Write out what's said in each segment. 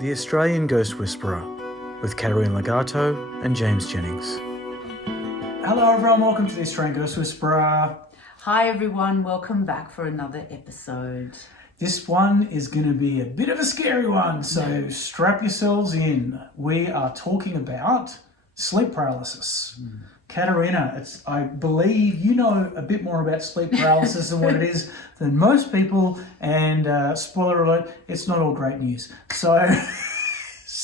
The Australian Ghost Whisperer with Katerina Legato and James Jennings. Hello everyone, welcome to the Australian Ghost Whisperer. Hi everyone, welcome back for another episode. This one is going to be a bit of a scary one, so strap yourselves in. We are talking about sleep paralysis. Katerina, I believe you know a bit more about sleep paralysis and what it is than most people, and spoiler alert, it's not all great news. So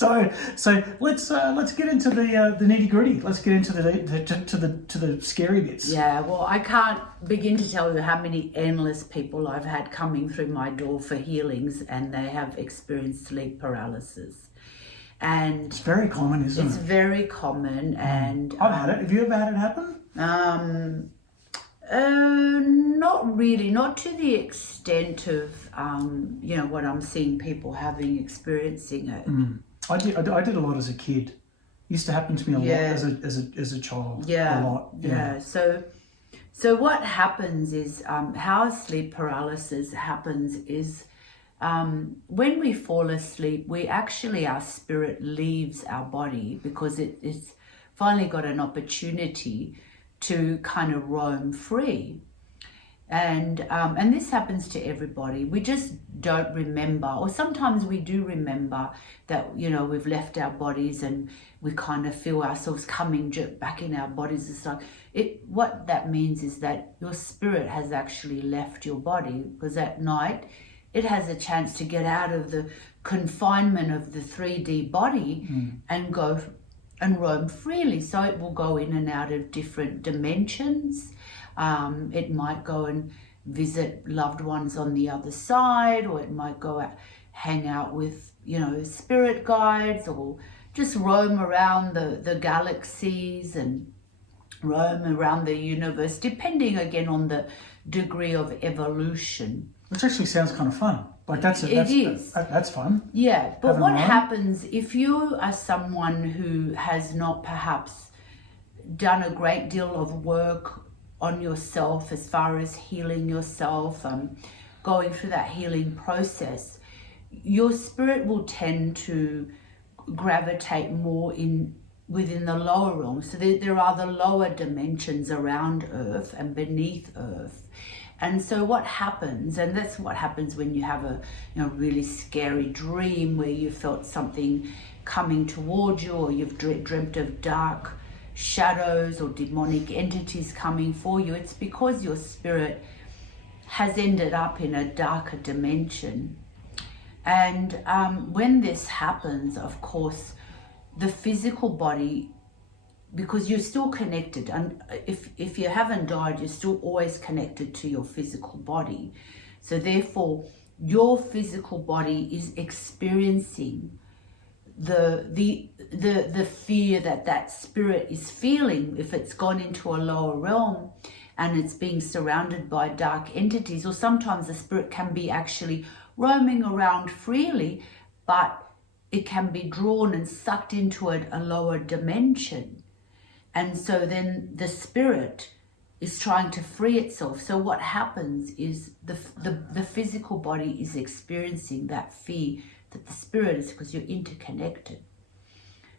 let's get into the nitty gritty. Let's get into the scary bits. Yeah, well, I can't begin to tell you how many endless people I've had coming through my door for healings, and they have experienced sleep paralysis. And it's very common, isn't it? It's very common, and I've had it. Have you ever had it happen? Not really, not to the extent of what I'm seeing people experiencing it. I did a lot as a kid. It used to happen to me a lot as a child. Yeah, a lot. Yeah. So what happens is how sleep paralysis happens is when we fall asleep, our spirit leaves our body because it's finally got an opportunity to kind of roam free. And this happens to everybody. We just don't remember, or sometimes we do remember that, we've left our bodies and we kind of feel ourselves coming back in our bodies. It's like, what that means is that your spirit has actually left your body, because at night it has a chance to get out of the confinement of the 3D body and go and roam freely. So it will go in and out of different dimensions. It might go and visit loved ones on the other side, or it might go out, hang out with, spirit guides, or just roam around the galaxies and roam around the universe, depending again on the degree of evolution. Which actually sounds kind of fun. Like that's fun. Yeah, but what happens if you are someone who has not perhaps done a great deal of work on yourself as far as healing yourself, going through that healing process, your spirit will tend to gravitate more within the lower realms. So there are the lower dimensions around Earth and beneath Earth. And so what happens, and that's what happens when you have a really scary dream where you felt something coming towards you, or you've dreamt of dark shadows or demonic entities coming for you, it's because your spirit has ended up in a darker dimension. And when this happens, of course, the physical body, because you're still connected, and if you haven't died, you're still always connected to your physical body. So therefore, your physical body is experiencing the fear that spirit is feeling if it's gone into a lower realm and it's being surrounded by dark entities. Or sometimes the spirit can be actually roaming around freely, but it can be drawn and sucked into a lower dimension. And so then the spirit is trying to free itself. So what happens is the physical body is experiencing that fear that the spirit is, because you're interconnected.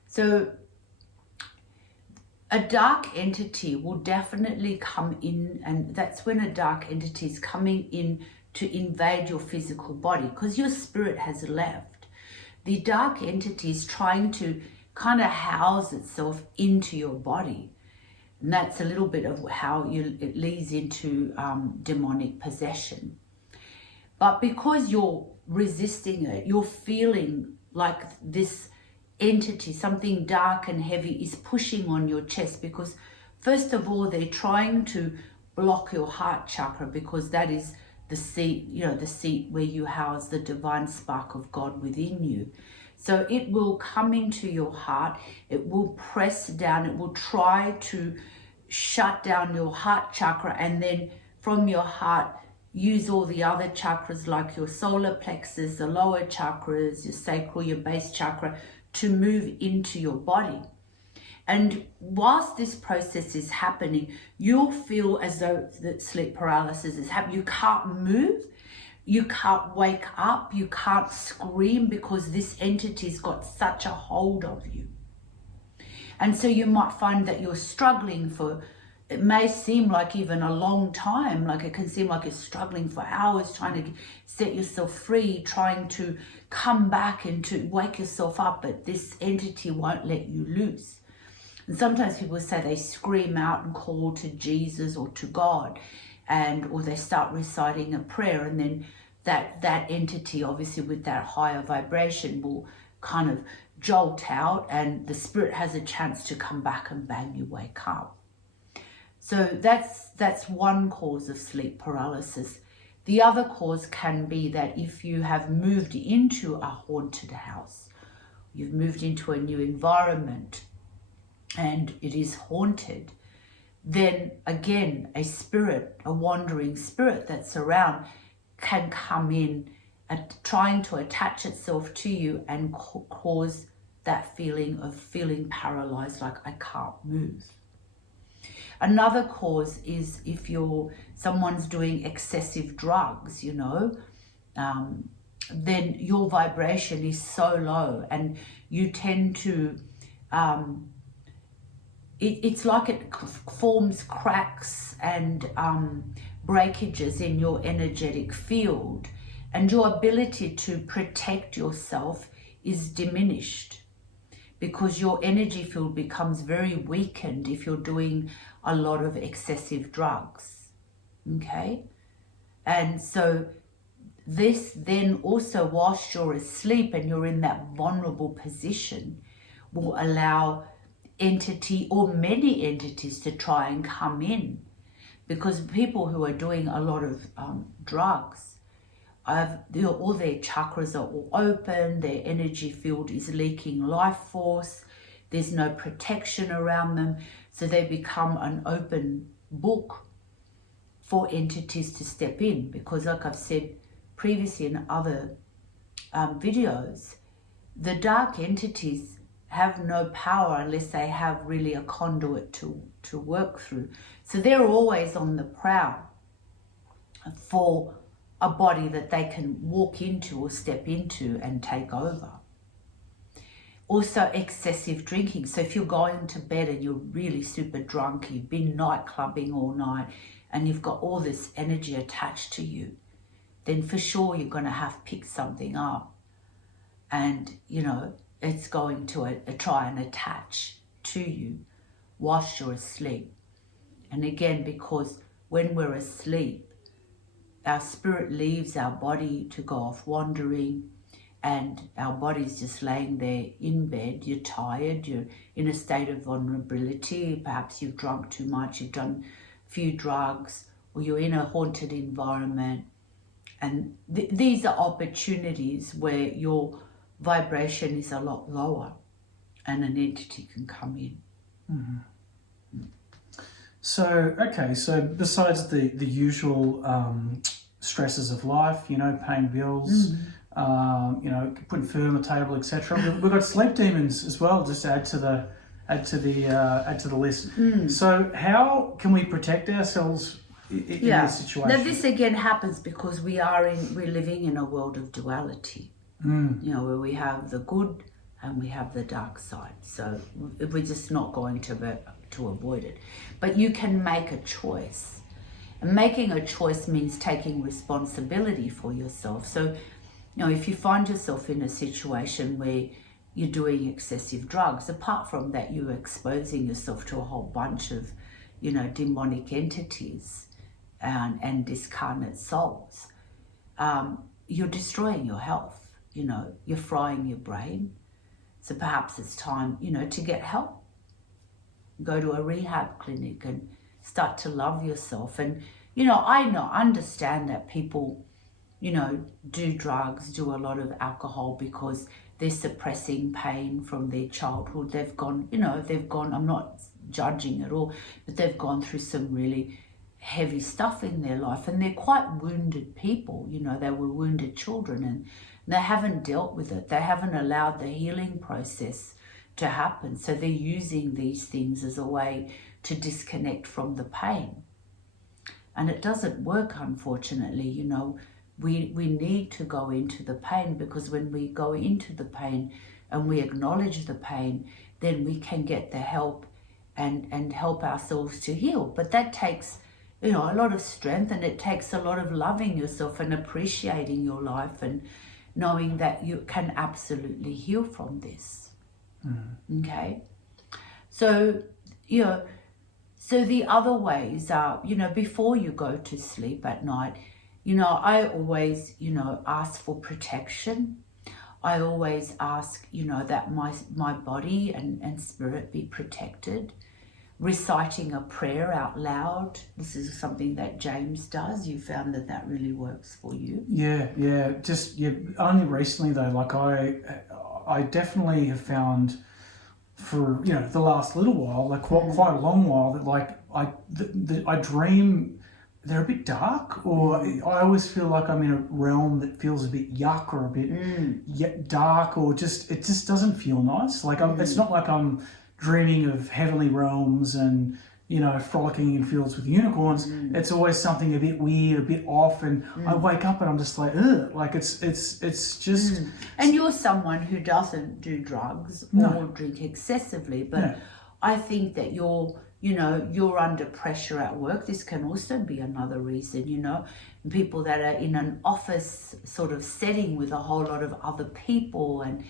So a dark entity will definitely come in, and that's when a dark entity is coming in to invade your physical body, because your spirit has left. The dark entity is trying to kind of house itself into your body. And that's a little bit of how it leads into demonic possession. But because you're resisting it, you're feeling like this entity, something dark and heavy, is pushing on your chest, because first of all, they're trying to block your heart chakra, because that is the seat, the seat where you house the divine spark of God within you. So it will come into your heart, it will press down, it will try to shut down your heart chakra, and then from your heart use all the other chakras like your solar plexus, the lower chakras, your sacral, your base chakra, to move into your body. And whilst this process is happening, you'll feel as though that sleep paralysis is happening. You can't move, You can't wake up, you can't scream because this entity's got such a hold of you. And so you might find that you're struggling for, it may seem like even a long time, like it can seem like you're struggling for hours trying to set yourself free, trying to come back and to wake yourself up, but this entity won't let you loose. And sometimes people say they scream out and call to Jesus or to God, or they start reciting a prayer, and then that entity, obviously with that higher vibration, will kind of jolt out, and the spirit has a chance to come back and bang you wake up. So that's one cause of sleep paralysis. The other cause can be that if you have moved into a haunted house, you've moved into a new environment and it is haunted, then again, a spirit, a wandering spirit that's around can come in trying to attach itself to you and cause that feeling of feeling paralyzed, like I can't move. Another cause is if someone's doing excessive drugs, then your vibration is so low and you tend to, it's like it forms cracks and breakages in your energetic field, and your ability to protect yourself is diminished because your energy field becomes very weakened if you're doing a lot of excessive drugs, okay? And so this then also, whilst you're asleep and you're in that vulnerable position, will allow entity or many entities to try and come in, because people who are doing a lot of drugs, all their chakras are all open, their energy field is leaking life force, there's no protection around them, so they become an open book for entities to step in. Because like I've said previously in other videos, the dark entities have no power unless they have really a conduit to work through. So they're always on the prowl for a body that they can walk into or step into and take over. Also, excessive drinking. So if you're going to bed and you're really super drunk, you've been night clubbing all night, and you've got all this energy attached to you, then for sure you're going to have picked something up, and it's going to try and attach to you whilst you're asleep. And again, because when we're asleep, our spirit leaves our body to go off wandering, and our body's just laying there in bed. You're tired, you're in a state of vulnerability, perhaps you've drunk too much, you've done a few drugs, or you're in a haunted environment. And these are opportunities where your vibration is a lot lower and an entity can come in. Mm-hmm. So besides the usual stresses of life, paying bills, putting food on the table, etc., we've got sleep demons as well. Just to add to the list. So how can we protect ourselves in this situation? Now this again happens because we're living in a world of duality. Where we have the good and we have the dark side. So we're just not going to avoid it. But you can make a choice. And making a choice means taking responsibility for yourself. So, if you find yourself in a situation where you're doing excessive drugs, apart from that, you're exposing yourself to a whole bunch of, demonic entities and discarnate souls. You're destroying your health. You're frying your brain. So perhaps it's time, to get help. Go to a rehab clinic and start to love yourself. And, I understand that people, do drugs, do a lot of alcohol because they're suppressing pain from their childhood. They've gone, I'm not judging at all, but they've gone through some really heavy stuff in their life, and they're quite wounded people. They were wounded children and they haven't dealt with it. They haven't allowed the healing process to happen. So they're using these things as a way to disconnect from the pain. And it doesn't work, unfortunately. we need to go into the pain, because when we go into the pain and we acknowledge the pain, then we can get the help and help ourselves to heal. But that takes, a lot of strength, and it takes a lot of loving yourself and appreciating your life and knowing that you can absolutely heal from this. Okay? So, so the other ways are, before you go to sleep at night, I always, ask for protection. I always ask, that my body and spirit be protected. Reciting a prayer out loud. This is something that James does. You found that really works for you. Yeah. Only recently though, like I definitely have found for the last little while, like quite a long while, that like I dream they're a bit dark, or I always feel like I'm in a realm that feels a bit yuck or a bit dark, or it just doesn't feel nice. Like it's not like I'm dreaming of heavenly realms and frolicking in fields with unicorns. It's always something a bit weird, a bit off, and I wake up and I'm just like, ugh, like it's just. And you're someone who doesn't do drugs or drink excessively, but I think that you're under pressure at work. This can also be another reason, people that are in an office sort of setting with a whole lot of other people, and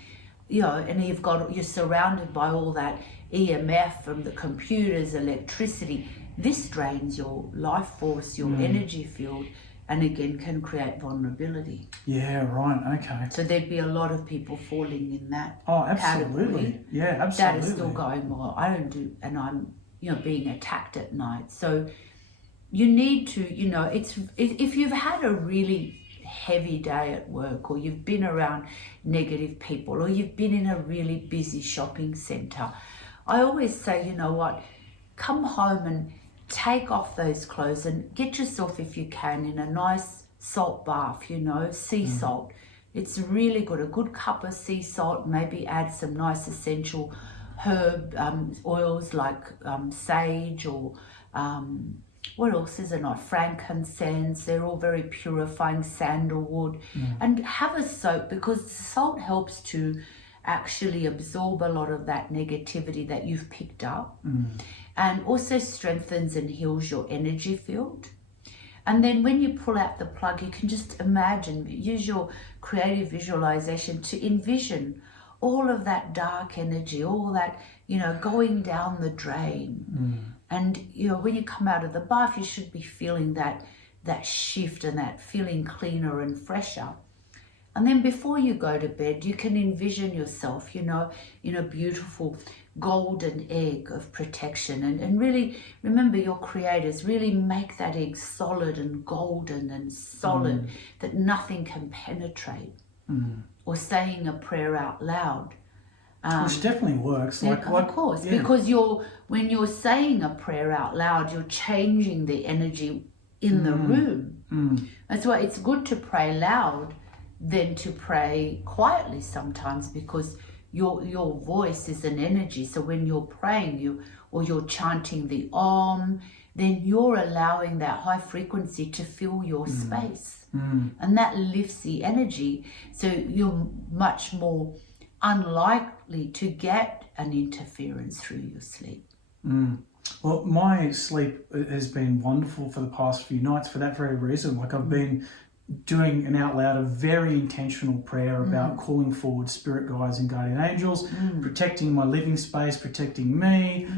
and you're surrounded by all that EMF from the computers, electricity. This drains your life force, your energy field, and again can create vulnerability. Yeah, right, okay. So there'd be a lot of people falling in that absolutely. category. Yeah, absolutely. That is still going, well, I don't do, and I'm being attacked at night. So you need to, if you've had a really heavy day at work, or you've been around negative people, or you've been in a really busy shopping centre, I always say, come home and take off those clothes and get yourself, if you can, in a nice salt bath, sea salt. It's really good. A good cup of sea salt, maybe add some nice essential herb oils like sage, or what else is it not? Frankincense. They're all very purifying, sandalwood. And have a soak, because salt helps to actually absorb a lot of that negativity that you've picked up, and also strengthens and heals your energy field. And then when you pull out the plug, you can just imagine, use your creative visualization to envision all of that dark energy, all that, going down the drain. And, when you come out of the bath, you should be feeling that shift and that feeling cleaner and fresher. And then before you go to bed, you can envision yourself, in a beautiful golden egg of protection. And really remember, your creators really make that egg solid and golden and solid, that nothing can penetrate. Or saying a prayer out loud. Which definitely works. Of course, because when you're saying a prayer out loud, you're changing the energy in the room. That's why it's good to pray loud than to pray quietly sometimes, because your voice is an energy. So when you're praying, you're chanting the Om, then you're allowing that high frequency to fill your space. And that lifts the energy. So you're much more unlikely to get an interference through your sleep. Well, my sleep has been wonderful for the past few nights for that very reason. Like I've been doing an out loud, a very intentional prayer about calling forward spirit guides and guardian angels, protecting my living space, protecting me,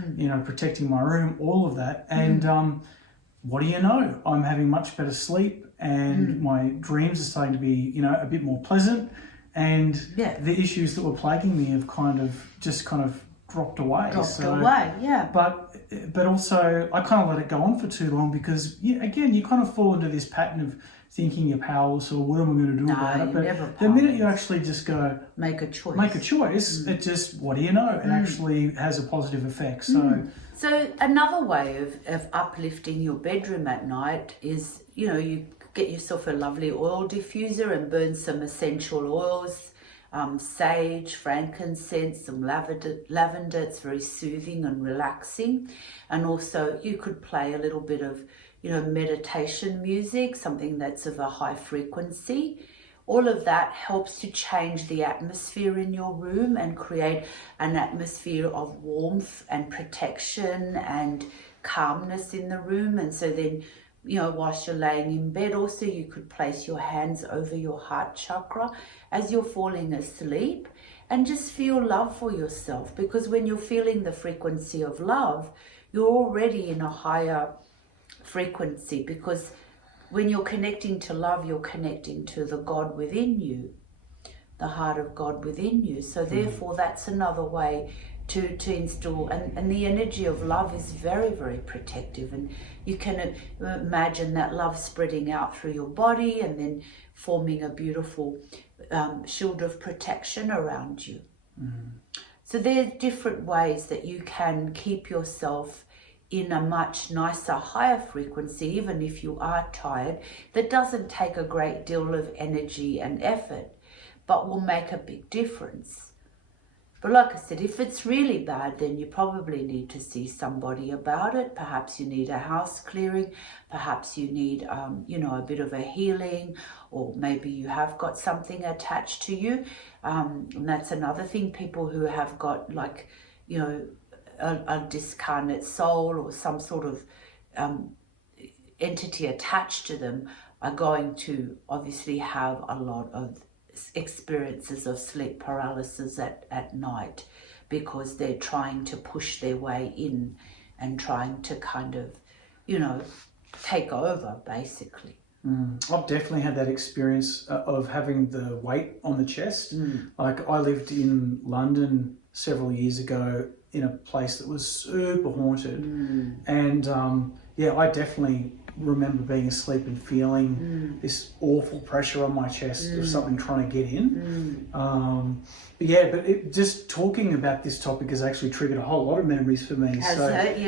protecting my room, all of that. And what do you know? I'm having much better sleep, and my dreams are starting to be, a bit more pleasant. And the issues that were plaguing me have kind of dropped away. But also I kind of let it go on for too long, because again, you kind of fall into this pattern of thinking you're powerless, or what am I going to do about it? But the minute you actually just go make a choice, it just, what do you know? It actually has a positive effect. So another way of uplifting your bedroom at night is, you get yourself a lovely oil diffuser and burn some essential oils, sage, frankincense, some lavender. It's very soothing and relaxing. And also you could play a little bit of meditation music, something that's of a high frequency. All of that helps to change the atmosphere in your room and create an atmosphere of warmth and protection and calmness in the room. And so then, whilst you're laying in bed, also you could place your hands over your heart chakra as you're falling asleep and just feel love for yourself. Because when you're feeling the frequency of love, you're already in a higher frequency, because when you're connecting to love, you're connecting to the God within you, the heart of God within you. So therefore, that's another way to install, and the energy of love is very, very protective, and you can imagine that love spreading out through your body and then forming a beautiful shield of protection around you. So there are different ways that you can keep yourself in a much nicer, higher frequency, even if you are tired. That doesn't take a great deal of energy and effort, but will make a big difference. But like I said, if it's really bad, then you probably need to see somebody about it. Perhaps you need a house clearing, perhaps you need, a bit of a healing, or maybe you have got something attached to you. And that's another thing. People who have got a discarnate soul or some sort of entity attached to them are going to obviously have a lot of experiences of sleep paralysis at night, because they're trying to push their way in and trying to kind of, take over, basically. I've definitely had that experience of having the weight on the chest. Like, I lived in London several years ago in a place that was super haunted, and I definitely remember being asleep and feeling this awful pressure on my chest of something trying to get in. But just talking about this topic has actually triggered a whole lot of memories for me. Has so, it? It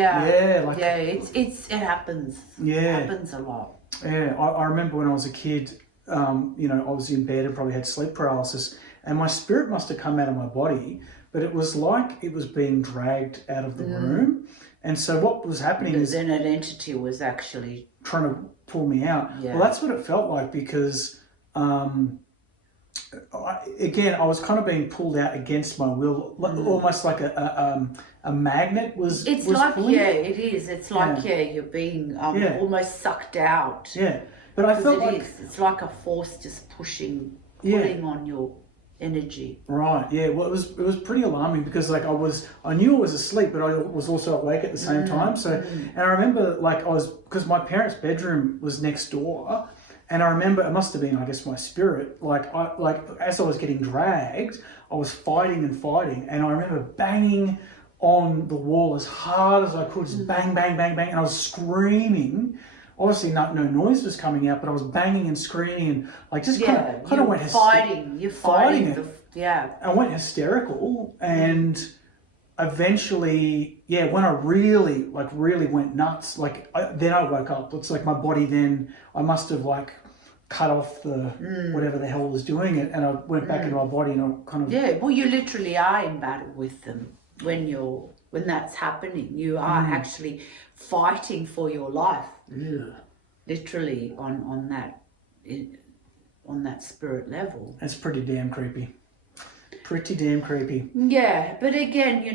happens. Yeah, it happens a lot. Yeah, I remember when I was a kid, I was in bed and probably had sleep paralysis, and my spirit must have come out of my body, but it was like it was being dragged out of the room. And so what was happening is then an entity was actually trying to pull me out. Yeah. Well, that's what it felt like, because I was kind of being pulled out against my will, almost like a magnet was. It's was like pulling. it is. It's like you're being almost sucked out. Yeah, but I felt like it's like a force just pulling on your energy. Right. Yeah. Well, it was pretty alarming, because I knew I was asleep, but I was also awake at the same time. So, and I remember because my parents' bedroom was next door, and I remember it must have been, I guess, my spirit. As I was getting dragged, I was fighting, and I remember banging on the wall as hard as I could, just bang, bang, bang, bang, and I was screaming. Obviously, no noise was coming out, but I was banging and screaming, and just kind of went fighting. You're fighting. I went hysterical, and eventually, when I really went nuts, then I woke up. It's like my body then, I must have cut off the whatever the hell was doing it, and I went back into my body, and I kind of... Yeah, well, you literally are in battle with them when that's happening. You are actually fighting for your life. Yeah. Literally on that spirit level. That's pretty damn creepy. Pretty damn creepy. Yeah, but again,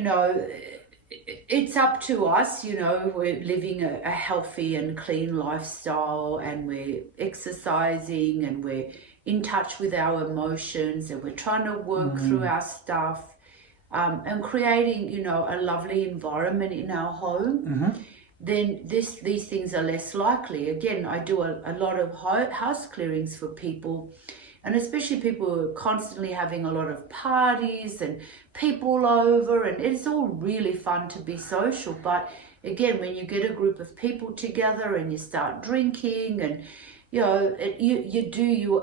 it's up to us. We're living a healthy and clean lifestyle, and we're exercising, and we're in touch with our emotions, and we're trying to work through our stuff, and creating, a lovely environment in our home. Then these things are less likely. Again, I do a lot of house clearings for people, and especially people who are constantly having a lot of parties and people over, and it's all really fun to be social. But again, when you get a group of people together and you start drinking, and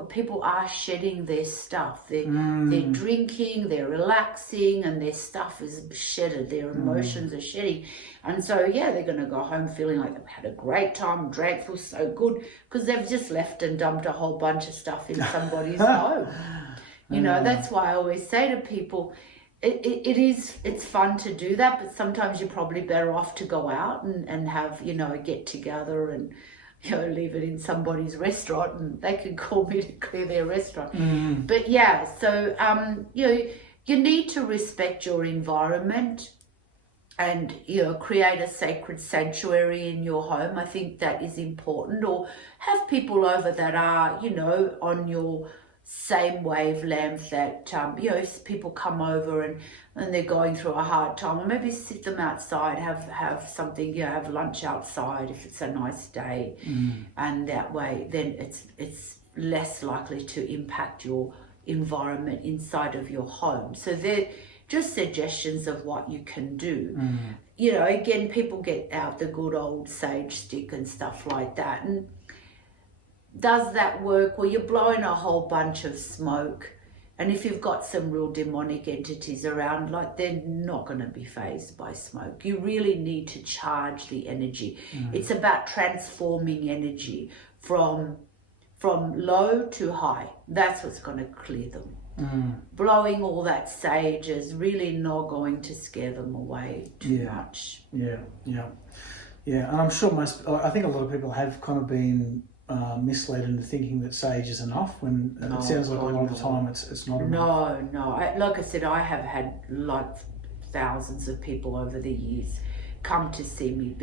people are shedding their stuff. They're drinking, they're relaxing, and their stuff is shedded. Their emotions are shedding. And so, they're going to go home feeling like they've had a great time, drank, feels so good, because they've just left and dumped a whole bunch of stuff in somebody's home. That's why I always say to people, it's fun to do that, but sometimes you're probably better off to go out and have, a get together and leave it in somebody's restaurant and they can call me to clear their restaurant. But yeah, so you need to respect your environment and create a sacred sanctuary in your home. I think that is important. Or have people over that are on your same wavelength, that if people come over and they're going through a hard time, or maybe sit them outside, have something, have lunch outside if it's a nice day, and that way then it's less likely to impact your environment inside of your home. So they're just suggestions of what you can do. Again, people get out the good old sage stick and stuff like that, and does that work? Well, you're blowing a whole bunch of smoke, and if you've got some real demonic entities around, like, they're not going to be fazed by smoke. You really need to charge the energy. It's about transforming energy from low to high. That's what's going to clear them. Blowing all that sage is really not going to scare them away too much. And I'm sure I think a lot of people have kind of been misled into thinking that sage is enough, when it sounds like a lot of the time it's not enough. Like I said, I have had like thousands of people over the years come to see me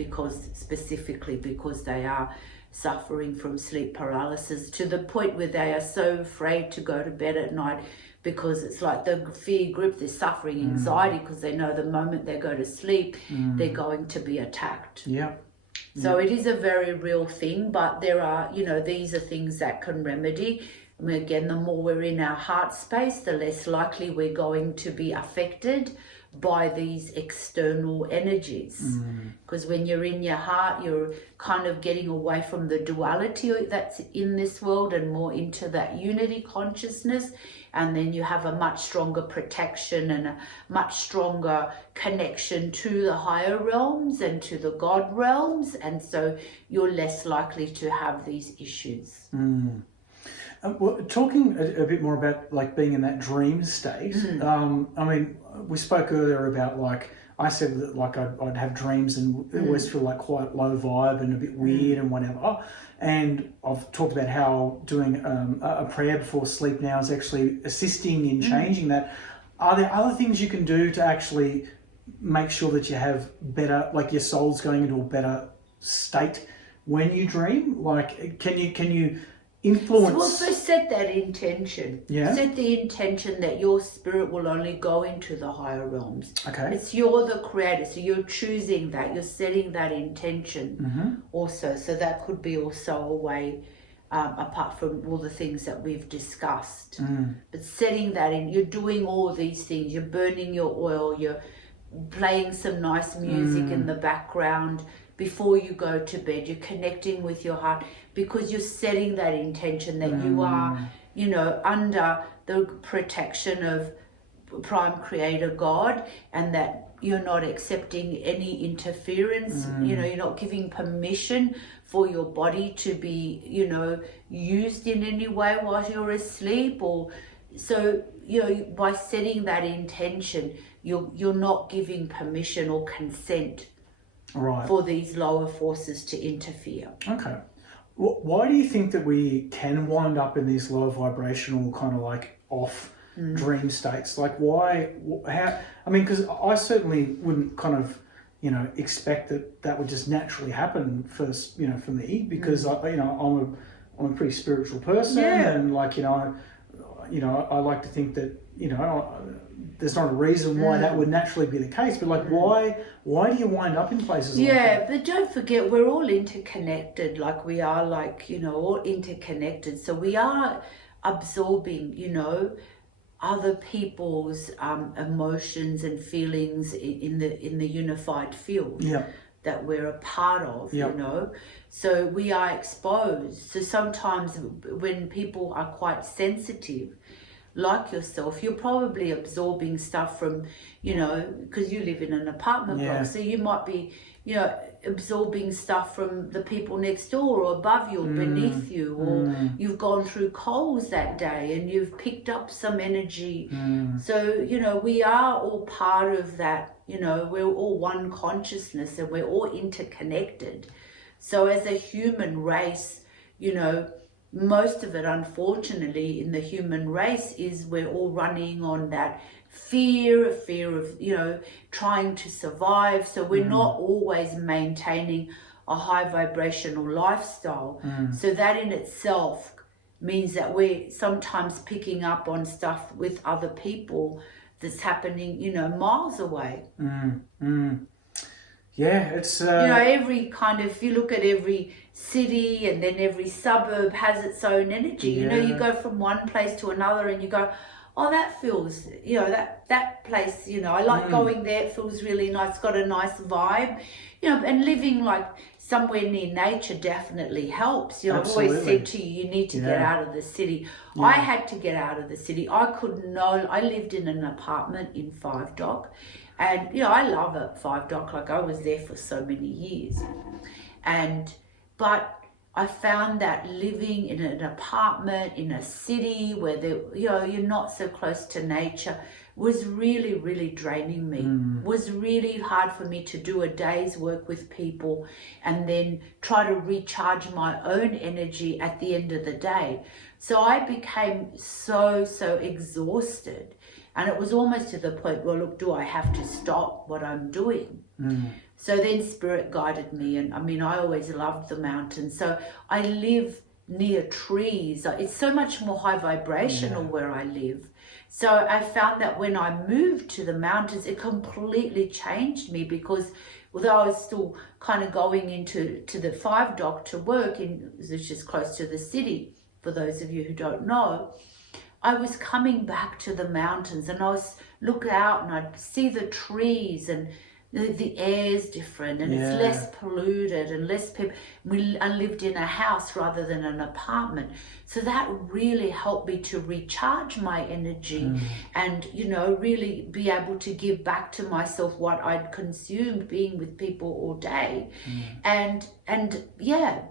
specifically because they are suffering from sleep paralysis, to the point where they are so afraid to go to bed at night, because it's like the fear grip. They're suffering anxiety because they know the moment they go to sleep, they're going to be attacked. So it is a very real thing, but there are, these are things that can remedy. I mean, again, the more we're in our heart space, the less likely we're going to be affected by these external energies. Because when you're in your heart, you're kind of getting away from the duality that's in this world and more into that unity consciousness. And then you have a much stronger protection and a much stronger connection to the higher realms and to the God realms. And so you're less likely to have these issues. Well, talking a bit more about like being in that dream state, I mean, we spoke earlier about, like, I said that like I'd have dreams and always feel like quite low vibe and a bit weird and whatever. And I've talked about how doing a prayer before sleep now is actually assisting in changing that. Are there other things you can do to actually make sure that you have better, like your soul's going into a better state when you dream? Like, can you influence? Well, first set that intention. Set the intention that your spirit will only go into the higher realms. You're the creator, so you're choosing that. You're setting that intention also. So that could be also a way, apart from all the things that we've discussed. But setting that in, you're doing all these things. You're burning your oil. You're playing some nice music in the background before you go to bed. You're connecting with your heart, because you're setting that intention that you are, under the protection of Prime Creator God, and that you're not accepting any interference. You're not giving permission for your body to be, used in any way while you're asleep. Or so, by setting that intention, you're not giving permission or consent for these lower forces to interfere. Why do you think that we can wind up in these low vibrational kind of like off dream states? Like, why? How? I mean, because I certainly wouldn't kind of, expect that would just naturally happen first, for me, because I'm a pretty spiritual person, and like, I like to think that, there's not a reason why that would naturally be the case, but like, why do you wind up in places like that? But don't forget, we're all interconnected. Like, we are all interconnected. So we are absorbing, other people's emotions and feelings in the unified field that we're a part of, So we are exposed. So sometimes when people are quite sensitive, like yourself, you're probably absorbing stuff from, because you live in an apartment block, so you might be, absorbing stuff from the people next door or above you or beneath you, or you've gone through coals that day and you've picked up some energy. So, we are all part of that, we're all one consciousness and we're all interconnected. So as a human race, you know, most of it, unfortunately, in the human race is we're all running on that fear of, you know, trying to survive. So we're not always maintaining a high vibrational lifestyle. So that in itself means that we're sometimes picking up on stuff with other people that's happening, you know, miles away. Yeah, it's... You know, every kind of, if you look at every city and then every suburb has its own energy. You know, you go from one place to another and you go, oh, that feels, you know, that place, you know, I like going there. It feels really nice. It's got a nice vibe, you know, and living like somewhere near nature definitely helps. You know, I've always said to you, you need to get out of the city. I had to get out of the city. I lived in an apartment in Five Dock. And, you know, I love it, Five Dock. Like, I was there for so many years. But I found that living in an apartment in a city where, you know, you're not so close to nature was really, really draining me. Was really hard for me to do a day's work with people and then try to recharge my own energy at the end of the day. So I became so exhausted. And it was almost to the point, well, look, do I have to stop what I'm doing? So then Spirit guided me. And I mean, I always loved the mountains. So I live near trees. It's so much more high vibrational where I live. So I found that when I moved to the mountains, it completely changed me, because although I was still kind of going into the Five Dock to work, which is close to the city, for those of you who don't know, I was coming back to the mountains and I was look out and I'd see the trees and the air's different and it's less polluted and less people. I lived in a house rather than an apartment. So that really helped me to recharge my energy and, you know, really be able to give back to myself what I'd consumed being with people all day. And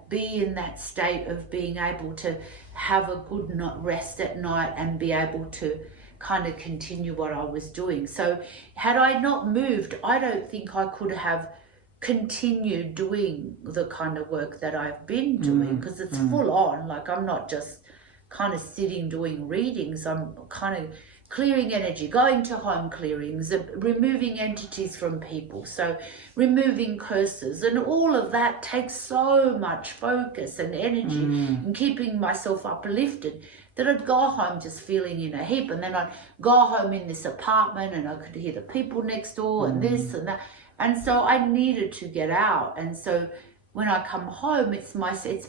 be in that state of being able to have a good rest at night and be able to kind of continue what I was doing. So had I not moved, I don't think I could have continued doing the kind of work that I've been doing, because it's full on. Like, I'm not just kind of sitting doing readings. I'm kind of clearing energy, going to home clearings, removing entities from people, so removing curses, and all of that takes so much focus and energy and keeping myself uplifted that I'd go home just feeling in a heap, and then I'd go home in this apartment and I could hear the people next door and this and that, and so I needed to get out. And so when I come home, it's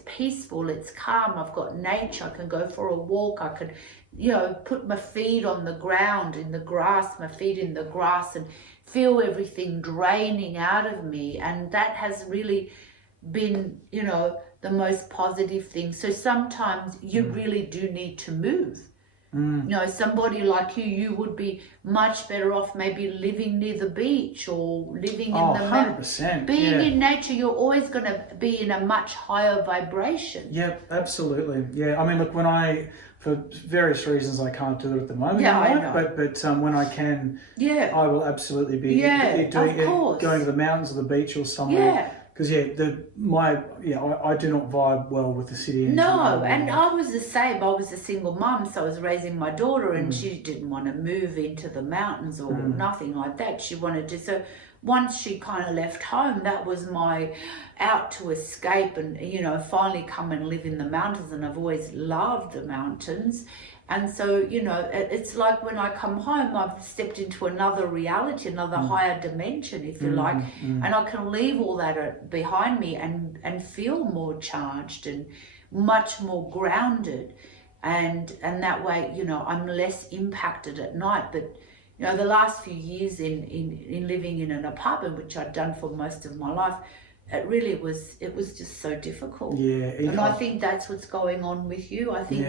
peaceful, it's calm, I've got nature, I can go for a walk, I can, you know, put my feet on the ground, in the grass, my feet in the grass, and feel everything draining out of me. And that has really been, you know, the most positive thing. So sometimes you really do need to move. You know, somebody like you would be much better off maybe living near the beach or living in the 100%. Being in nature, you're always going to be in a much higher vibration. Yep, absolutely. Yeah, I mean, look, for various reasons, I can't do it at the moment. I know. But when I can, I will absolutely be going to the mountains or the beach or somewhere. Because I do not vibe well with the city. No, and I was the same. I was a single mum, so I was raising my daughter, and she didn't want to move into the mountains or nothing like that. She wanted to. So once she kind of left home, that was my out to escape and, you know, finally come and live in the mountains. And I've always loved the mountains. And so, you know, it's like when I come home, I've stepped into another reality, another higher dimension, if you like, and I can leave all that behind me and feel more charged and much more grounded. And that way, you know, I'm less impacted at night. But, you know, the last few years in living in an apartment, which I'd done for most of my life, it was just so difficult. And I think that's what's going on with you. I think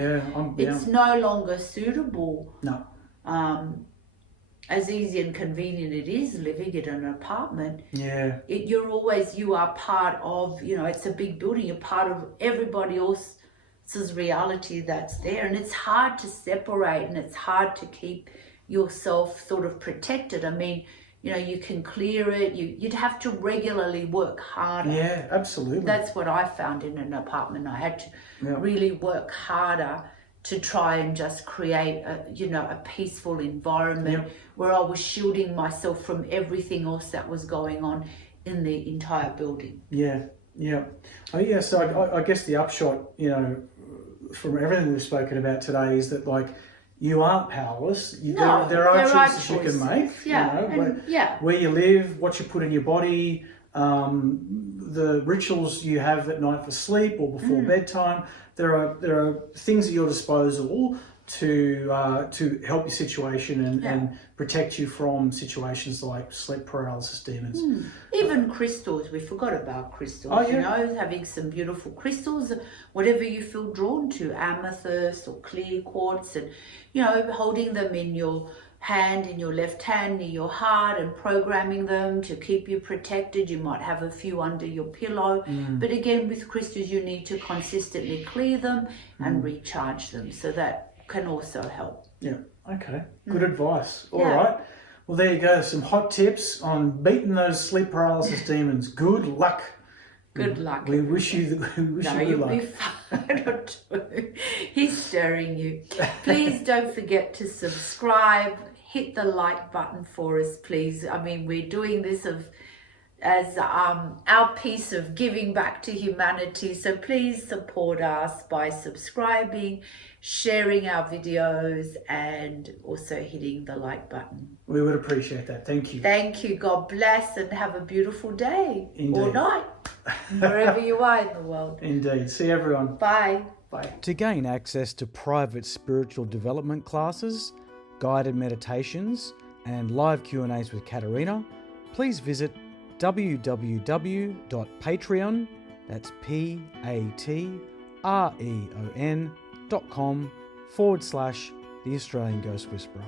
it's no longer suitable. No. As easy and convenient it is living in an apartment. You are part of, you know, it's a big building. You're part of everybody else's reality that's there. And it's hard to separate, and it's hard to keep yourself sort of protected. I mean, you know, you can clear it. You'd have to regularly work harder. Yeah, absolutely. That's what I found in an apartment. I had to Yeah. really work harder to try and just create a peaceful environment Yep. where I was shielding myself from everything else that was going on in the entire building. Yeah, yeah. Oh, yeah, so I guess the upshot, you know, from everything we've spoken about today is that, like, you aren't powerless. There are choices you can make. Yeah, You know, and where you live, what you put in your body, the rituals you have at night for sleep or before bedtime. There are things at your disposal to help your situation and protect you from situations like sleep paralysis demons. Even crystals, we forgot about crystals. Oh, yeah. You know, having some beautiful crystals, whatever you feel drawn to, amethyst or clear quartz, and, you know, holding them in your hand, in your left hand, near your heart, and programming them to keep you protected. You might have a few under your pillow, but again, with crystals, you need to consistently clear them and recharge them, so that can also help. Yeah, okay, good advice. All right, well, there you go, some hot tips on beating those sleep paralysis demons. Good luck. Good luck. We wish you good You'll luck. be fine. He's stirring you. Please don't forget to subscribe. Hit the like button for us, please. I mean, we're doing this as our piece of giving back to humanity. So please support us by subscribing, sharing our videos, and also hitting the like button. We would appreciate that. Thank you. Thank you. God bless, and have a beautiful day. Indeed. Or night, wherever you are in the world. Indeed. See everyone. Bye. Bye. To gain access to private spiritual development classes, guided meditations, and live Q&As with Katerina, please visit www.patreon, that's patreon.com/The Australian Ghost Whisperer.